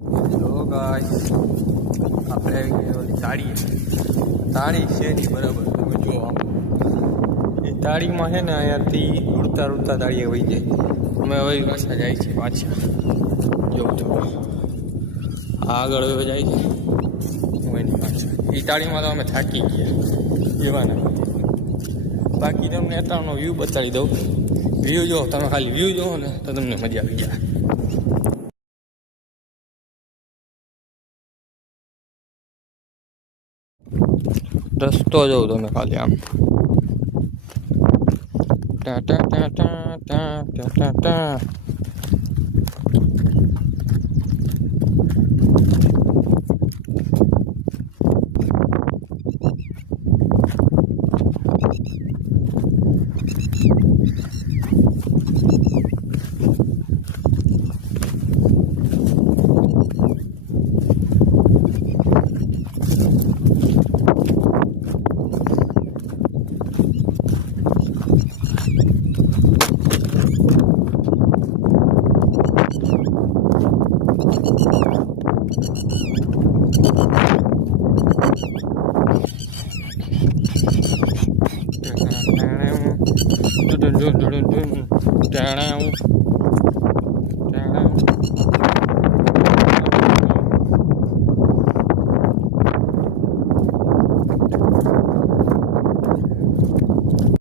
Hello guys, આપણે આવી ગયા ઓલી તાળી છે નહીં બરાબર. તમે જુઓ આમ એ તાળીમાં છે ને અહીંયાથી ઉડતા ઉડતા તાળીએ વહી જાય. અમે હવે પાછા જાય છે પાછા જો છો આગળ હવે જાય છે એની પાછળ. એ તાળીમાં તો અમે થાકી ગયા જેવાના. બાકી તમને અત્યારનો વ્યૂ બતાવી દઉં. વ્યૂ જો તમે ખાલી વ્યૂ જોવો ને તો તમને મજા આવી જાય. રસ્તો જોઉં તમે ખાલી આમ ટા ટા ટા ટા ટા ટા ટા ટા